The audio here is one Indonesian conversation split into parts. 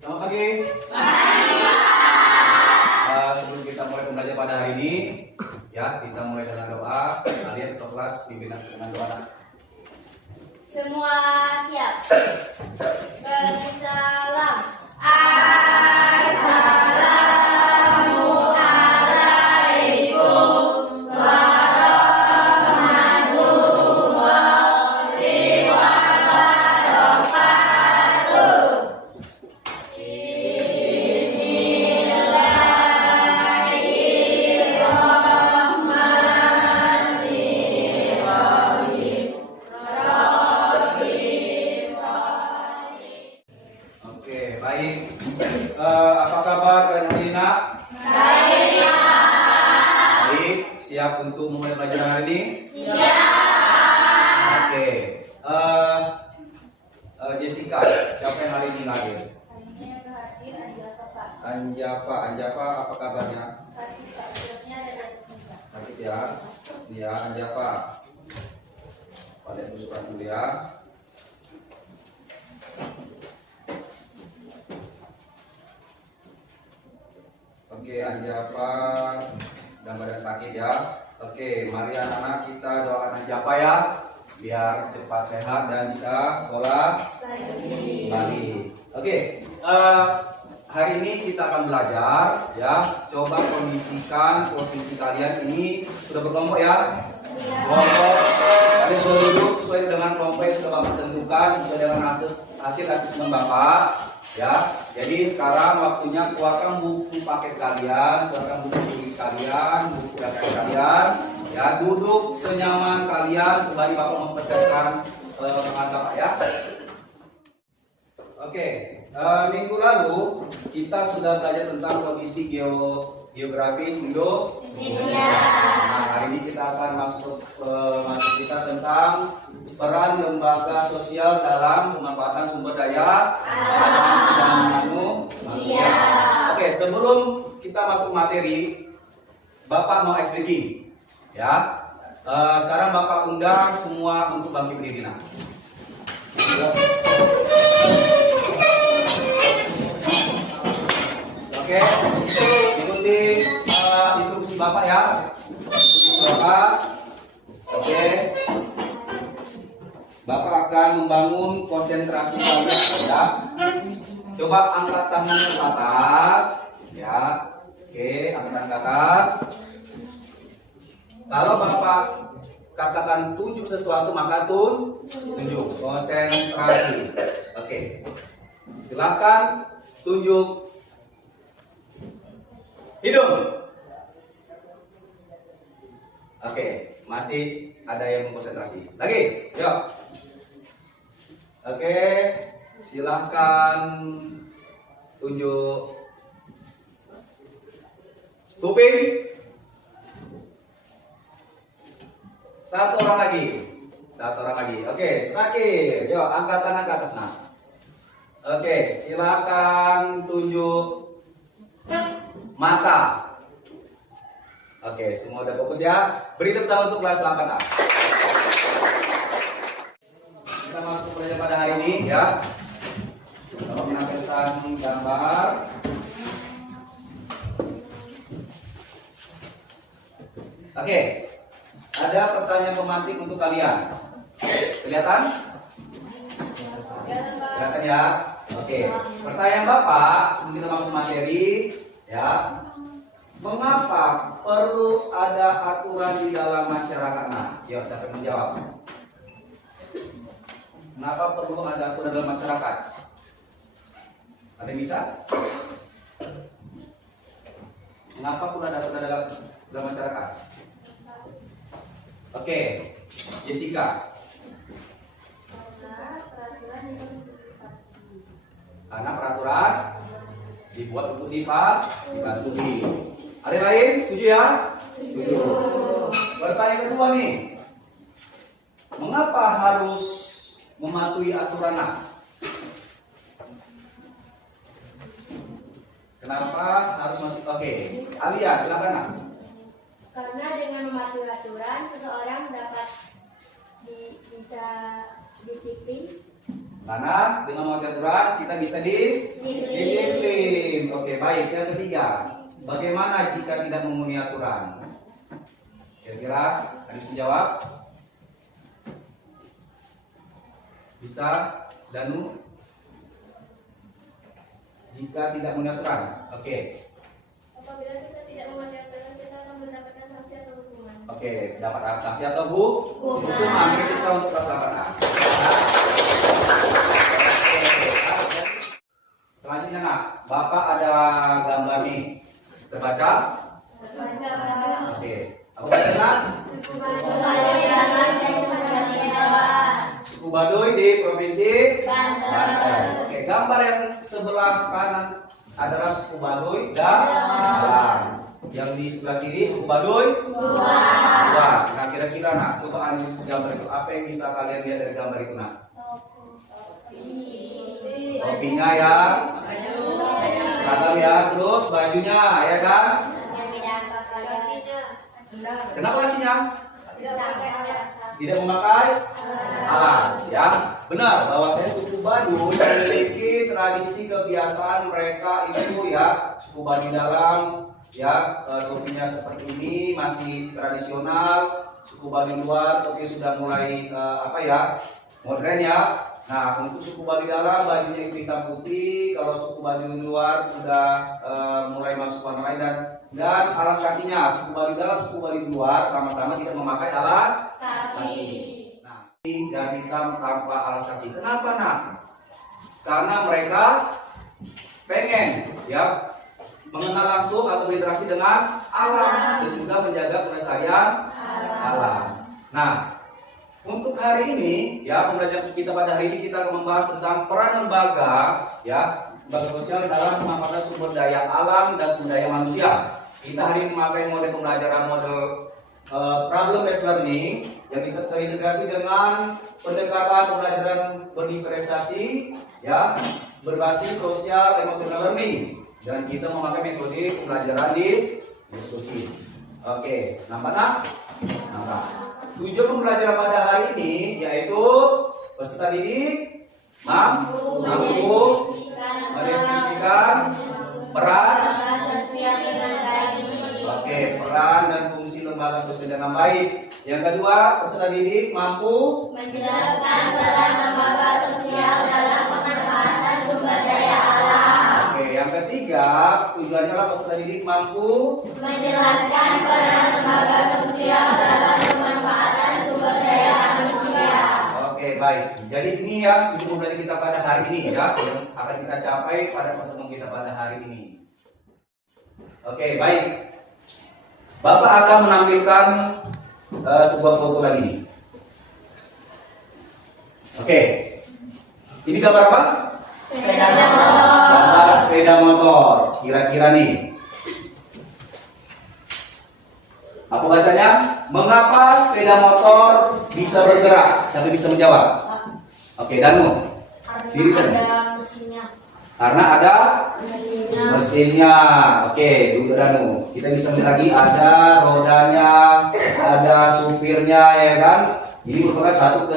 Selamat pagi. Sebelum kita mulai pembelajaran pada hari ini, ya kita mulai dengan doa. Kalian ke kelas pimpinan dengan doa. Semua siap. Salam. Oke, baik. Apa kabar kalian hari ini, Nak? Baik, siap untuk mulai pelajaran hari ini? Oke. Jessica, siapa yang hari ini lahir? Anjava, apa kabarnya? Sakit ya? Ya, Anjava. Pada surat dulu ya. Oke, Anjava dan badan sakit ya. Oke, mari anak-anak kita doakan Anjava ya, biar cepat sehat dan bisa sekolah lagi. Oke, hari ini kita akan belajar ya. Coba kondisikan posisi kalian ini sudah berkelompok ya. Kelompok kalian sudah duduk sesuai dengan kelompok yang sudah Bapak tentukan sesuai dengan hasil asesmen Bapak. Ya, jadi sekarang waktunya keluarkan buku paket kalian, keluarkan buku tulis kalian, buku LKS kalian. Ya, duduk senyaman kalian sembari Bapak mempersiapkan pengantar ya. Oke, minggu lalu kita sudah belajar tentang kondisi geografis Indonesia. Nah, hari ini kita akan masuk kita tentang peran lembaga sosial dalam pemanfaatan sumber daya alam dan manusia. Oke, sebelum kita masuk materi, Bapak mau speaking, ya. Sekarang Bapak undang semua untuk bangkit berdiri. Oke, ikuti instruksi Bapak ya. Ikuti Bapak. Oke. Bapak akan membangun konsentrasi kalian ya. Coba angkat tangannya ke atas, ya. Oke, angkat ke atas. Kalau Bapak katakan tunjuk sesuatu maka tunjuk, konsentrasi. Oke. Silakan tunjuk hidung. Oke, masih ada yang konsentrasi. Lagi, yuk. Oke, silahkan tunjuk kuping. Satu orang lagi. Oke, terakhir. Yuk, angkat tangan ke atas nah. Oke, silahkan tunjuk mata. Oke, semua udah fokus ya. Beri tepuk tangan untuk kelas 8A. Kita masuk ke pelajaran pada hari ini ya. Kalau menampilkan gambar. Oke, ada pertanyaan pemantik untuk kalian. Kelihatan? Kelihatan ya. Oke, pertanyaan Bapak sebelum kita masuk materi ya. Mengapa perlu ada aturan di dalam masyarakat? Nah, yuk siapa yang menjawab? Kenapa perlu ada aturan dalam masyarakat? Ada yang bisa? Mengapa perlu ada aturan dalam masyarakat? Oke, Jessica. Karena peraturan dibuat untuk dipatuhi. Ada yang lain? Setuju ya? Setuju. Pertanyaan kedua nih. Mengapa harus mematuhi aturan? Kenapa harus mematuhi? Oke, Alia silakan nak. Karena dengan mematuhi aturan, seseorang dapat bisa disiplin Karena dengan mematuhi aturan kita bisa disiplin. Oke, baik. Yang ketiga, bagaimana jika tidak memenuhi aturan? Kira-kira harus dijawab? Bisa, Danu? Jika tidak memenuhi aturan, oke. Apabila kita tidak mematuhi aturan, kita akan mendapatkan sanksi atau hukuman. Oke, dapat sanksi atau hukuman. Ini kita untuk kelas 8A. Selanjutnya, nak, Bapak ada gambar nih. Terbaca? Oke. Apa bacanya? Suku Baduy di Provinsi Banten. Oke, gambar yang sebelah kanan adalah suku Baduy dan Alang. Yang di sebelah kiri suku Baduy dua. Nah, kira-kira nak, coba analisis gambar itu. Apa yang bisa kalian lihat dari gambar itu, nak? Topinya ya, seragam ya, terus bajunya ya kan? Kenapa lakinya? Tidak memakai alas, ya. Benar bahwa saya suku Baduy memiliki tradisi kebiasaan mereka itu ya, suku Baduy dalam ya, topinya seperti ini masih tradisional. Suku Baduy luar topi sudah mulai modern ya. Nah, untuk suku Baduy dalam bajunya itu hitam putih. Kalau suku Baduy luar sudah mulai masuk warna lain dan alas kakinya suku Baduy dalam, suku Baduy luar sama-sama tidak memakai alas kaki. Nah, ini dan hitam tanpa alas kaki. Kenapa, nak? Karena mereka pengen ya mengenal langsung atau berinteraksi dengan alam dan juga menjaga kelestarian alam. Nah, untuk hari ini ya, pembelajaran kita pada hari ini kita akan membahas tentang peran lembaga ya, lembaga sosial dalam pemanfaatan sumber daya alam dan sumber daya manusia. Kita hari ini memakai model pembelajaran problem based learning yang kita terintegrasi dengan pendekatan pembelajaran berdiferensiasi ya, berbasis sosial emotional learning, dan kita memakai metode pembelajaran diskusi. Oke, nampak nak? Nampak. Tujuan pembelajaran pada hari ini yaitu peserta didik mampu mendeskripsikan peran peran dan fungsi lembaga sosial dengan baik. Yang kedua, peserta didik mampu menjelaskan peran lembaga sosial dalam pemanfaatan sumber daya alam. Oke, yang ketiga, tujuannya adalah peserta didik mampu menjelaskan peran lembaga sosial dalam pemanfaatan sumber daya manusia. Oke, baik. Jadi ini ya tujuan pembelajaran kita pada hari ini ya, yang akan kita capai pada pertemuan kita pada hari ini. Oke, baik. Bapak akan menampilkan sebuah foto lagi nih. Oke. Ini gambar apa? Sepeda motor. Gambar sepeda motor. Kira-kira nih, apa bacanya? Mengapa sepeda motor bisa bergerak? Siapa bisa menjawab? Oke, Danu. Diri kan? Ada mesinnya. Karena ada mesinnya. Oke, dulu Danu. Kita bisa melihat lagi ada rodanya, ada supirnya ya kan? Ini merupakan satu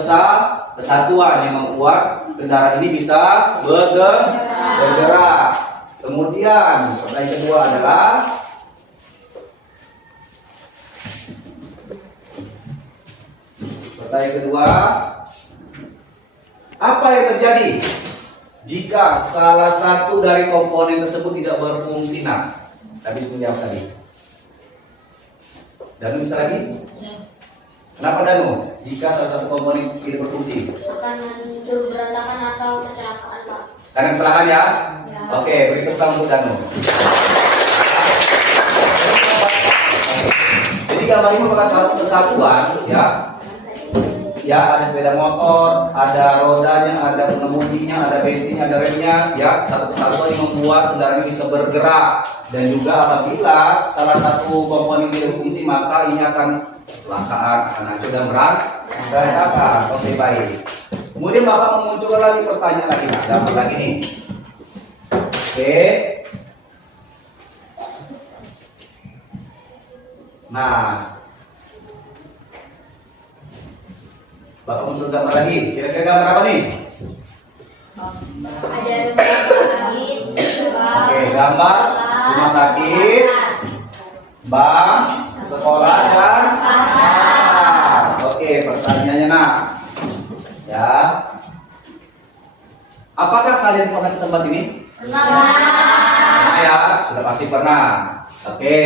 kesatuan yang membuat kendaraan ini bisa bergerak. Kemudian pertanyaan kedua adalah apa yang terjadi jika salah satu dari komponen tersebut tidak berfungsi? Nah, tadi menjawab tadi. Danu bisa lagi? Kenapa Danu? Jika salah satu komponen tidak berfungsi? Akan muncul berantakan atau kecelakaan, Pak. Karena kesalahan ya? Ya. Oke, beri tepuk tangan untuk Danu. Jadi gambar ini merupakan satu kesatuan ya. Ya, ada sepeda motor, ada rodanya, ada pengemudinya, ada bensinnya, ada remnya, ya, satu kesatuan yang membuat kendaraan ini bisa bergerak. Dan juga apabila salah satu komponen tidak berfungsi, maka ini akan kecelakaan, akan hancur dan berantakan. Oke, baik. Kemudian Bapak memunculkan lagi pertanyaan lagi, nah, dapat lagi nih. Oke. Nah, Bapak muncul gambar lagi. Kira-kira gambar apa nih? Ada rumah sakit, Oke, gambar rumah sakit, bank, sekolah, dan pasar. Oke, pertanyaannya nak. Ya. Apakah kalian pernah ke tempat ini? Pernah ya, sudah pasti pernah. Oke.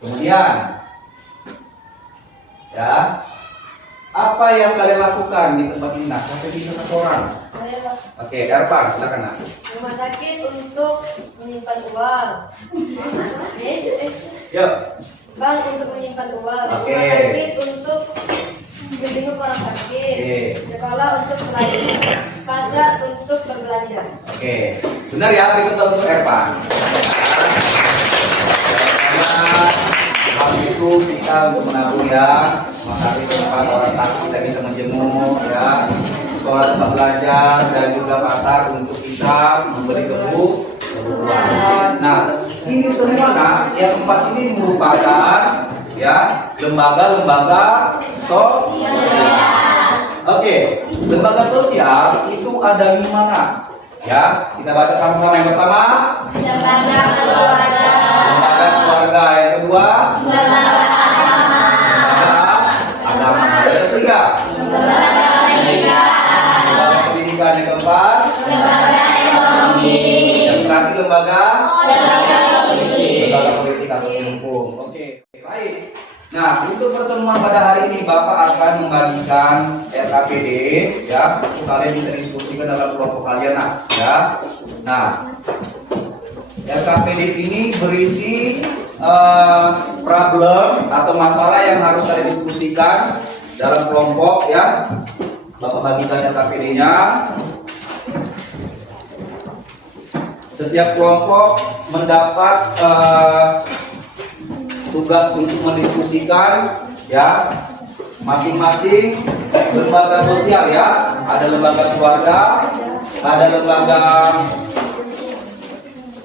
Kemudian, ya, apa yang kalian lakukan di tempat ini? Nah, sampai bisa satu orang. Oke, Erpan, silakan nak. Rumah sakit untuk menyimpan uang. Yuk. Bank untuk menyimpan uang. Oke. Rumah sakit untuk menjenguk orang sakit. Oke. Sekolah untuk pelajar. Pasar untuk berbelanja. Oke, benar ya, berikut untuk Erpan. Hal itu kita untuk menabung ya, maka tempat orang sakit kita bisa menjenguk ya, sekolah tempat belajar dan juga pasar untuk kita memberi kebutuhan. Nah, ini semua nak, yang tempat ini merupakan ya lembaga-lembaga sosial. Oke, lembaga sosial itu ada 5 nak. Ya, kita baca sama-sama. Yang pertama, lembaga keluarga, lembaga keluarga. Yang kedua, lembaga agama, agama. Yang ketiga, lembaga pendidikan, lembaga pendidikan. Yang keempat, lembaga ekonomi, yang terakhir lembaga politik. atau hukum. Oke, baik. Nah, untuk pertemuan pada hari ini Bapak akan membagikan RKPD ya, kalian bisa diskusikan dalam kelompok kalian ya. Nah, RKPD ini berisi problem atau masalah yang harus kalian diskusikan dalam kelompok ya. Bapak bagikan RKPD-nya. Setiap kelompok mendapat tugas untuk mendiskusikan ya masing-masing lembaga sosial ya, ada lembaga keluarga, ada lembaga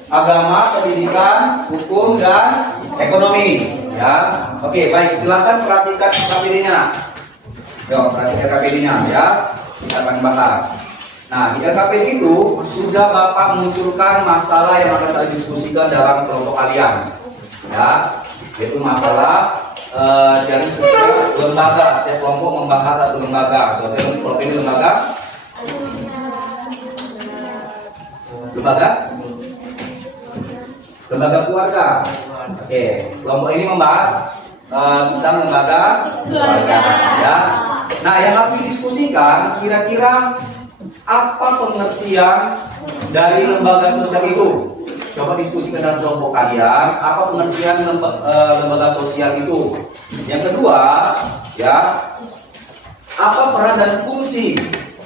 agama, pendidikan, hukum, dan ekonomi ya. Oke, baik, silakan perhatikan KPD-nya. Yuk, perhatikan KPD-nya ya, kita akan bahas. Nah, di KPD itu sudah Bapak munculkan masalah yang akan kita diskusikan dalam kelompok kalian ya, yaitu masalah dari setiap lembaga, setiap kelompok membahas satu lembaga. Contohnya kelompok ini lembaga keluarga. Oke, kelompok ini membahas tentang lembaga keluarga. Ya. Nah, yang harus didiskusikan kira-kira apa pengertian dari lembaga sosial itu? Coba diskusikan dalam kelompok kalian, apa pengertian lembaga sosial itu. Yang kedua, ya, apa peran dan fungsi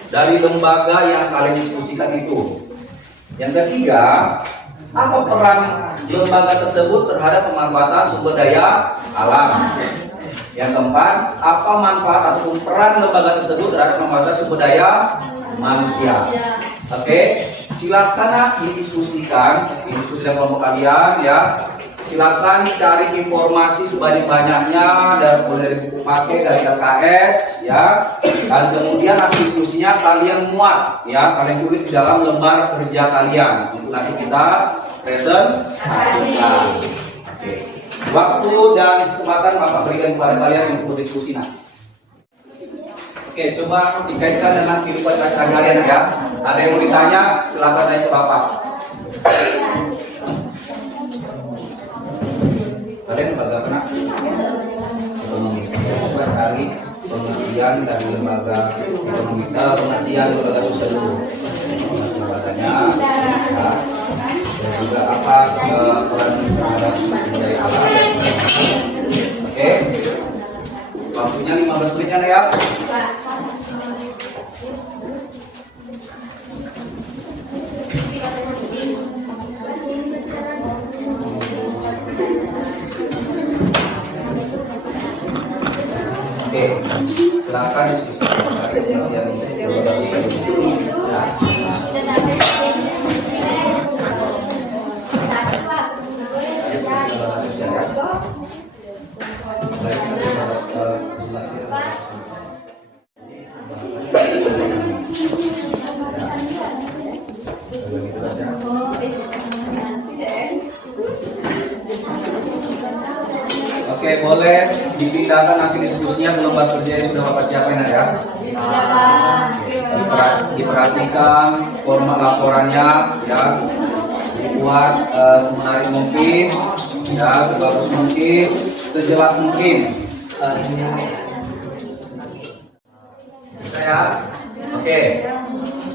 dari lembaga yang kalian diskusikan itu. Yang ketiga, apa peran lembaga tersebut terhadap pemanfaatan sumber daya alam. Yang keempat, apa manfaat ataupun peran lembaga tersebut terhadap pemanfaatan sumber daya manusia. Oke, silakan didiskusikan kelompok kalian ya. Silakan cari informasi sebanyak-banyaknya dari buku pakai dari LKS ya. Dan kemudian hasil diskusinya kalian muat ya, kalian tulis di dalam lembar kerja kalian untuk nanti kita presentasikan. Oke. Waktu dan kesempatan Bapak berikan kepada kalian untuk berdiskusi nanti. Oke, coba dikaitkan dengan kehidupan keseharian kalian ya. Ada yang mau ditanya, silakan tanya ke Bapak. Kalian lembaga kena ekonomi. Coba cari pengertian dari lembaga ekonomi, pengertian lembaga sosial dulu. Lembaganya, ya. Dan juga apa peran terhadap sumber daya alam. Oke, waktunya 15 menit ya. Oke, silakan diskusi. boleh dipindahkan hasil diskusinya ke lembar kerja yang sudah Bapak siapkan ya. Diperhatikan format laporannya ya, dibuat semenarik mungkin ya, sebagus mungkin, sejelas mungkin. Bisa ya? Oke.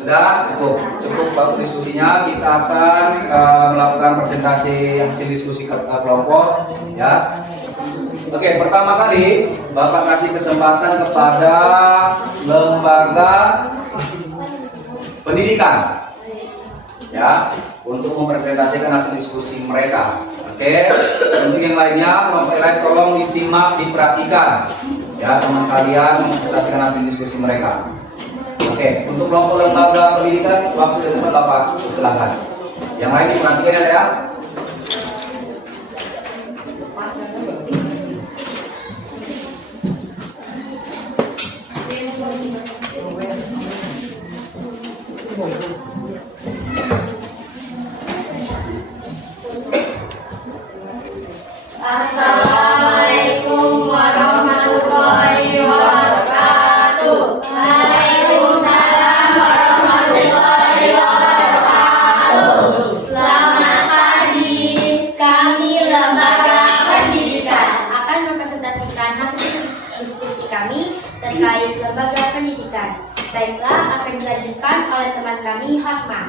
Sudah cukup waktu diskusinya. Kita akan melakukan presentasi hasil diskusi kelompok ya. Oke, pertama kali Bapak kasih kesempatan kepada lembaga pendidikan ya untuk mempresentasikan hasil diskusi mereka. Oke, untuk yang lainnya kelompok lain tolong disimak, diperhatikan ya teman kalian mempresentasikan hasil diskusi mereka. Oke, untuk kelompok lembaga pendidikan waktu dan tempat Bapak silakan. Yang lain diperhatikan ya. Assalamualaikum warahmatullahi wabarakatuh. Waalaikumsalam warahmatullahi wabarakatuh. Selamat pagi. Kami lembaga pendidikan akan mempresentasikan hasil diskusi kami terkait lembaga pendidikan. Baiklah, akan dilanjutkan oleh teman kami, Hatma.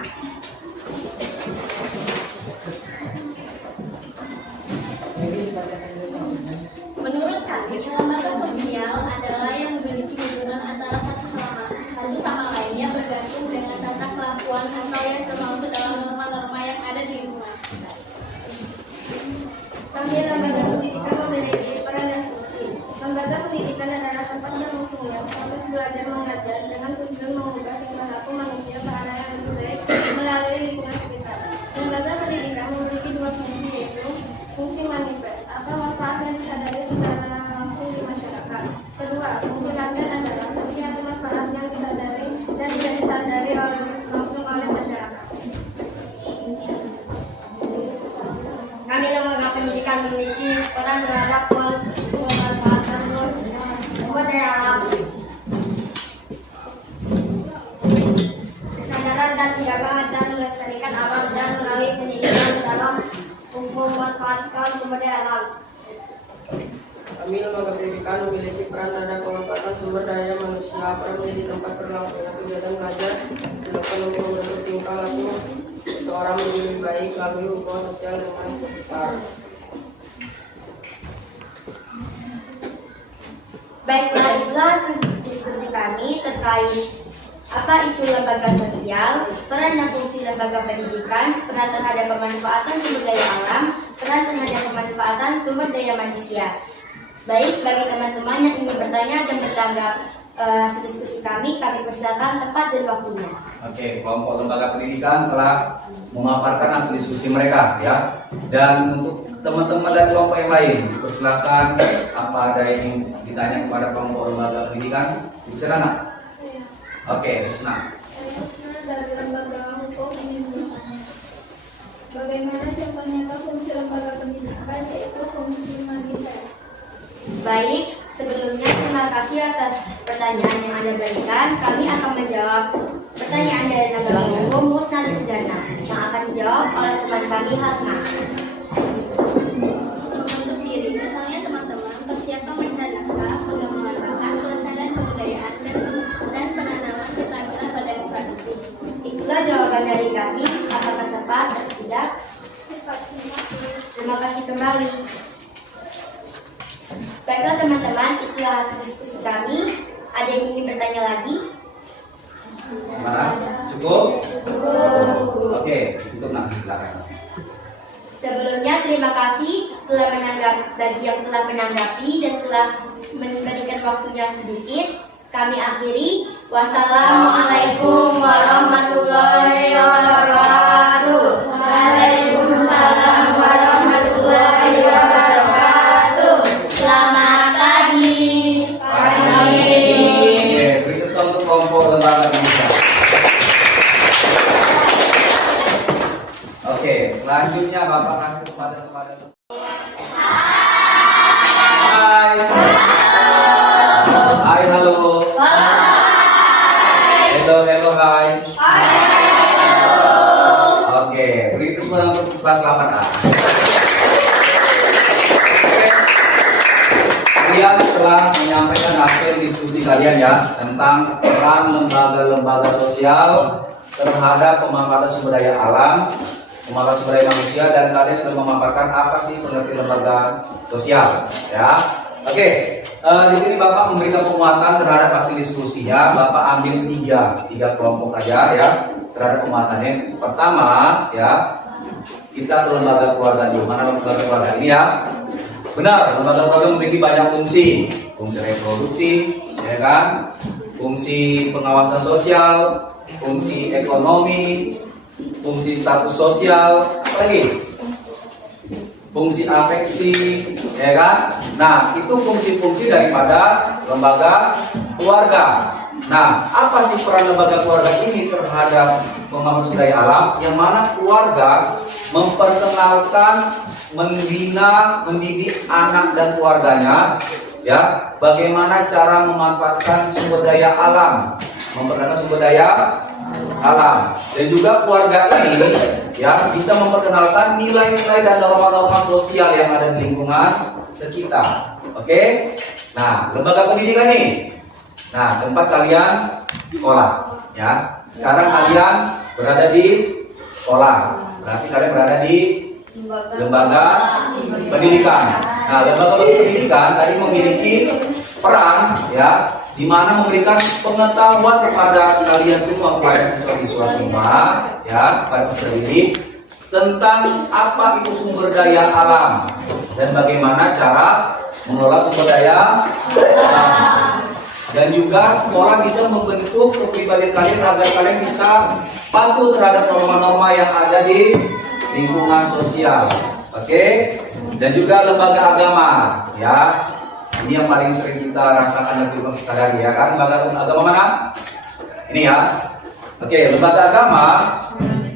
Menurut kami, lembaga sosial adalah yang memiliki hubungan antara satu sama lainnya bergantung dengan tata kelakuan atau yang termaksud dalam norma-norma yang ada di lingkungan. Kami lembaga pendidikan memiliki peran dan fungsi. Lembaga pendidikan adalah tempat dan fungsinya untuk belajar mengajar dengan tujuan mengubah tingkah laku manusia ke arah yang lebih baik melalui lingkungan sekitar. Lembaga pendidikan memiliki dua fungsi, yaitu fungsi manifest atau manfaat yang disadari secara langsung di masyarakat. Kedua, fungsi laten adalah setiap manfaat yang disadari dan tidak disadari langsung oleh masyarakat. Kami lembaga pendidikan memiliki peran terhadap pemanfaatan sumber daya alam, kesadaran dan penjagaan dan melestarikan alam dan melalui pendidikan dalam memanfaatkan sumber daya alam. Kami lembaga pendidikan memiliki peran terhadap pemanfaatan sumber daya manusia. Peran menjadi tempat berlangsungnya kegiatan belajar dilakukan untuk membentuk tingkah laku seseorang menjadi lebih baik melalui hubungan sosial dengan sekitar. Baiklah, itulah diskusi kami terkait apa itu lembaga sosial, peran dan fungsi lembaga pendidikan, peran terhadap pemanfaatan sumber daya alam, peran terhadap pemanfaatan sumber daya manusia. Baik, bagi teman-teman yang ingin bertanya dan bertanggap hasil diskusi kami persilakan tempat dan waktunya. Oke, kelompok lembaga pendidikan telah memaparkan hasil diskusi mereka ya. Dan untuk teman-teman dari kelompok yang lain, dipersilakan apa ada yang ingin ditanya kepada kelompok lembaga pendidikan. Silakan. Oke, Husna. Husna dari lembaga hukum ingin bertanya, bagaimana contohnya fungsi lembaga pendidikan, yaitu fungsi manifest. Baik, sebelumnya terima kasih atas pertanyaan yang Anda berikan. Kami akan menjawab pertanyaan dari lembaga hukum Husna dan Jana yang akan dijawab oleh teman kami Hatma. Untuk diri, misalnya teman-teman persiapkan mencadangkan pengembangan pelestarian kebudayaan dan penanaman keterampilan pada demokrasi. Itulah jawaban dari kami. Apakah tepat atau tidak? Terima kasih kembali. Baiklah teman-teman, itulah hasil diskusi kami. Ada yang ingin bertanya lagi? Gimana? Cukup? Oke, cukup nah, silakan. Sebelumnya terima kasih telah bagi yang telah menanggapi dan telah memberikan waktunya sedikit. Kami akhiri. Wassalamualaikum warahmatullahi wabarakatuh. Waalaikumsalam warahmatullahi wabarakatuh. Selamat pagi. Oke, berikut untuk kelompok lembaga pendidikan. Oke, selanjutnya Bapak kasih kepada diskusi kalian ya tentang peran lembaga-lembaga sosial terhadap pemanfaatan sumber daya alam, pemanfaatan sumber daya manusia, dan kalian sudah memaparkan apa sih pengertian lembaga sosial ya. Oke, di sini Bapak memberikan penguatan terhadap hasil diskusi ya. Bapak ambil tiga kelompok aja ya terhadap penguatannya. Pertama ya, kita ke lembaga keluarga dulu. Mana lembaga keluarga ini ya? Benar, lembaga keluarga memiliki banyak fungsi. Fungsi reproduksi, ya kan? Fungsi pengawasan sosial, fungsi ekonomi, fungsi status sosial, apa lagi? Fungsi afeksi, ya kan? Nah, itu fungsi-fungsi daripada lembaga keluarga. Nah, apa sih peran lembaga keluarga ini terhadap pembangunan sumber daya alam? Yang mana keluarga memperkenalkan, membina, mendidik anak dan keluarganya, ya, bagaimana cara memanfaatkan sumber daya alam, memperkenalkan sumber daya alam, dan juga keluarga ini ya bisa memperkenalkan nilai-nilai dan norma-norma sosial yang ada di lingkungan sekitar. Oke, nah lembaga pendidikan nih, nah tempat kalian sekolah ya. Sekarang kalian berada di sekolah, berarti kalian berada di lembaga pendidikan. Nah, lembaga pendidikan tadi memiliki peran ya, di mana memberikan pengetahuan kepada kalian semua, kepada siswa-siswa semua ya, kepada peserta didik tentang apa itu sumber daya alam dan bagaimana cara mengelola sumber daya alam. Dan juga sekolah bisa membentuk kepribadian kalian agar kalian bisa patuh terhadap norma-norma yang ada di lingkungan sosial. Oke, dan juga lembaga agama ya. Ini yang paling sering kita rasakan lebih sadari ya kan. Lembaga agama mana? Ini ya. Oke, lembaga agama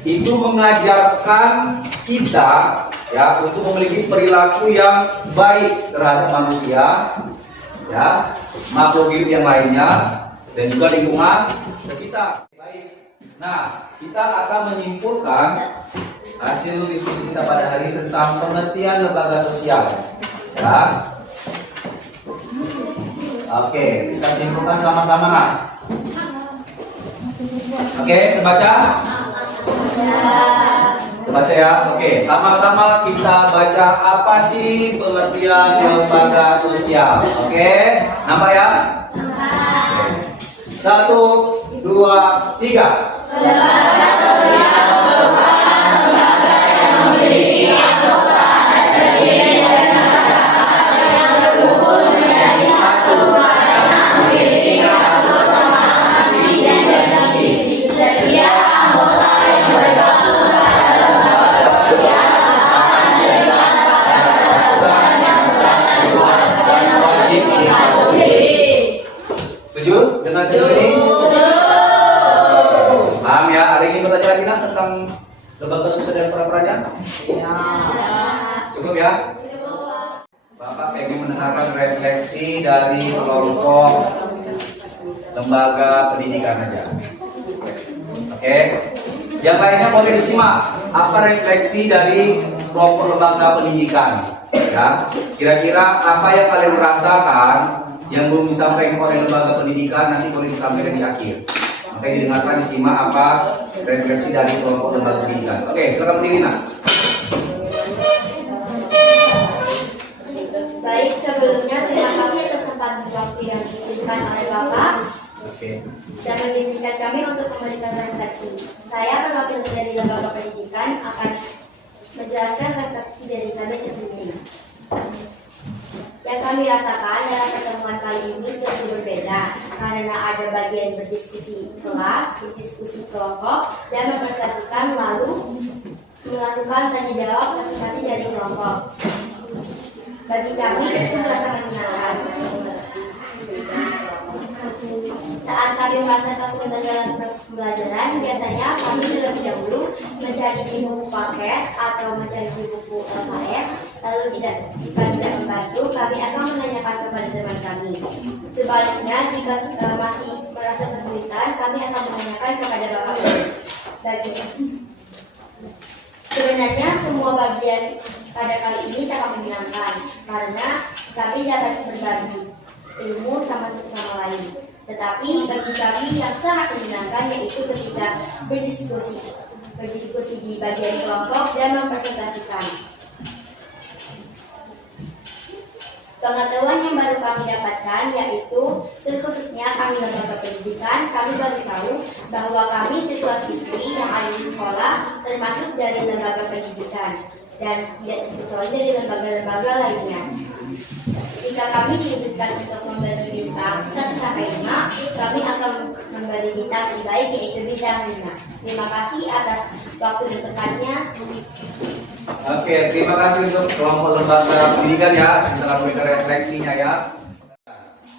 itu mengajarkan kita ya untuk memiliki perilaku yang baik terhadap manusia ya, makhluk hidup yang lainnya, dan juga lingkungan sekitar. Baik. Nah, kita akan menyimpulkan hasil diskusi kita pada hari ini tentang pengertian lembaga sosial. Ya. Oke, kita simpulkan sama-sama nah. Oke, terbaca? Terbaca ya. Oke, sama-sama kita baca apa sih pengertian lembaga sosial. Oke, nampak ya? 1, 2, 3. Lembaga sosial merupakan lembaga yang memiliki aturan dan terdiri dari masyarakat yang berkumpul menjadi satu karena memiliki satu kesamaan visi dan misi. Setiap anggota yang bergabung pada lembaga sosial akan terlibat pada ketentuan yang telah dibuat dan wajib dipatuhi. Setuju dengan ini? Paham ya? Ada yang ingin bertanya lagi nak tentang lembaga sosial dan peran-perannya? Ya. Cukup ya? Bapak pengen mendengarkan refleksi dari kelompok lembaga pendidikan aja. Oke? Yang lainnya boleh disimak. Apa refleksi dari kelompok lembaga pendidikan? Ya, kira-kira apa yang kalian rasakan yang belum disampaikan oleh lembaga pendidikan nanti boleh disampaikan di akhir. Makanya didengarkan, disimak apa refleksi dari kelompok lembaga pendidikan. Oke, silakan berdiri nak. Baik, sebelumnya terima kasih atas kesempatan waktu yang diberikan oleh Bapak Oke. dan mengizinkan kami untuk memberikan refleksi. Saya mewakili dari lembaga pendidikan akan menjelaskan refleksi dari kami tersendiri. Yang kami rasakan dalam pertemuan kali ini tentu berbeda karena ada bagian berdiskusi kelas, berdiskusi kelompok, dan mempresentasikan lalu melakukan tanya jawab masing-masing dari kelompok. Bagi kami itu merasa menyenangkan. Saat kami merasa kesulitan dalam proses pembelajaran, biasanya kami terlebih dahulu mencari di buku paket atau mencari di buku LKS. Lalu jika tidak membantu, kami akan menanyakan kepada teman kami. Sebaliknya, jika masih merasa kesulitan, kami akan menanyakan kepada Bapak Bagi. Sebenarnya semua bagian pada kali ini sangat menyenangkan karena kami dapat berbagi. ilmu sama satu sama lain. Tetapi bagi kami yang sangat menyenangkan yaitu ketika berdiskusi di bagian kelompok dan mempresentasikan. Pengetahuan yang baru kami dapatkan yaitu khususnya kami lembaga pendidikan, kami baru tahu bahwa kami siswa-siswi yang ada di sekolah termasuk dari lembaga pendidikan dan tidak terkecuali dari lembaga-lembaga lainnya. Jika kami diizinkan untuk memberi bintang 1-5, kami akan memberi bintang terbaik yaitu bintang 5. Terima kasih atas waktu dan tempatnya. Oke, terima kasih untuk kelompok lembaga pendidikan ya, telah memberikan refleksinya ya.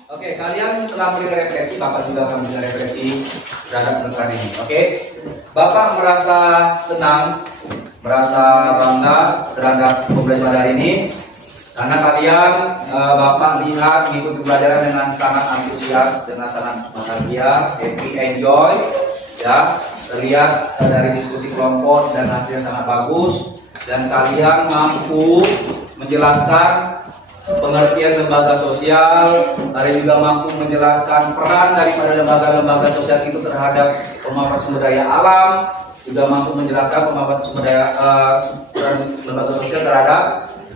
Oke, kalian telah memberikan refleksi, Bapak juga akan memberikan refleksi terhadap penekan ini. Oke, Bapak merasa senang, merasa bangga terhadap pembelajaran hari ini. Karena kalian, Bapak lihat mengikuti pembelajaran dengan sangat antusias, dengan sangat bahagia, happy, enjoy, ya. Terlihat dari diskusi kelompok dan hasilnya sangat bagus, dan kalian mampu menjelaskan pengertian lembaga sosial, kalian juga mampu menjelaskan peran daripada lembaga-lembaga sosial itu terhadap pemanfaatan sumber daya alam, juga mampu menjelaskan pemanfaatan sumber daya peran lembaga sosial terhadap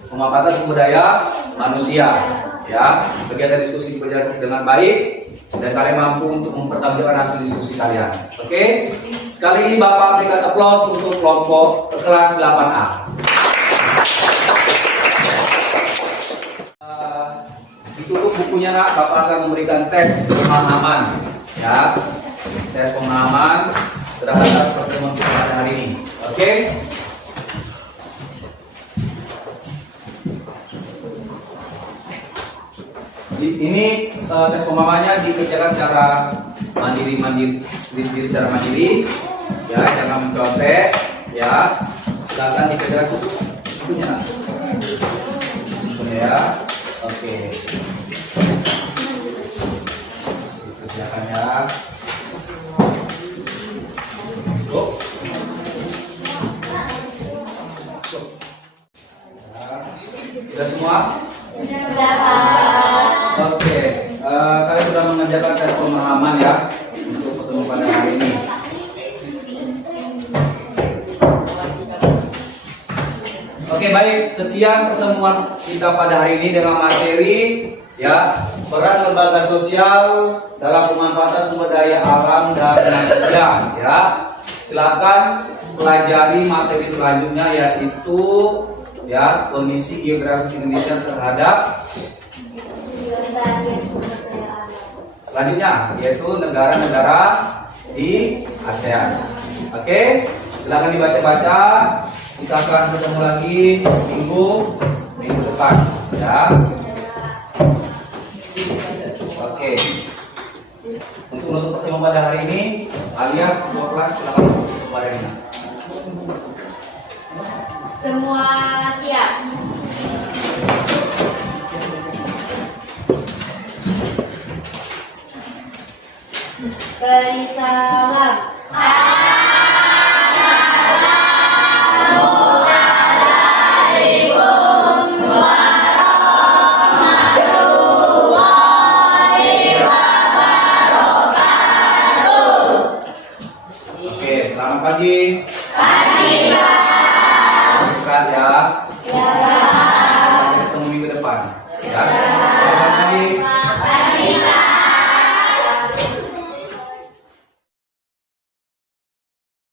pemanfaatan sumber daya manusia. Ya, kegiatan diskusi berjalan dengan baik dan kalian mampu untuk mempertanggungjawabkan hasil diskusi kalian. Oke, sekali ini Bapak berikan aplaus untuk kelompok kelas 8A. Ditutup bukunya nak, Bapak akan memberikan tes pemahaman, ya, tes pemahaman terhadap pertemuan kita pada hari ini. Oke. Ini tes pemahamannya dikerjakan secara mandiri secara mandiri, ya, jangan mencontek, ya. Silakan dikerjakan bukunya nak. Ya, oke. Kerjakan ya. Cukup. Sudah semua? Oke, kalian sudah mengerjakan tes pemahaman ya untuk pertemuan pada hari ini. Oke, baik, sekian pertemuan kita pada hari ini dengan materi ya, peran lembaga sosial dalam pemanfaatan sumber daya alam dan manusia ya. Silakan pelajari materi selanjutnya yaitu ya, kondisi geografis Indonesia terhadap selanjutnya yaitu negara-negara di ASEAN. Oke, silakan dibaca-baca. Kita akan bertemu lagi minggu depan ya. Oke. Untuk menutup pertemuan pada hari ini, kalian dua kelas silakan kepada Rina. Semua siap. Beri salam. Oke, selamat pagi. Pagi, Pak. Sehat ya. Ya, Pak. Sampai ketemu minggu depan. Ya.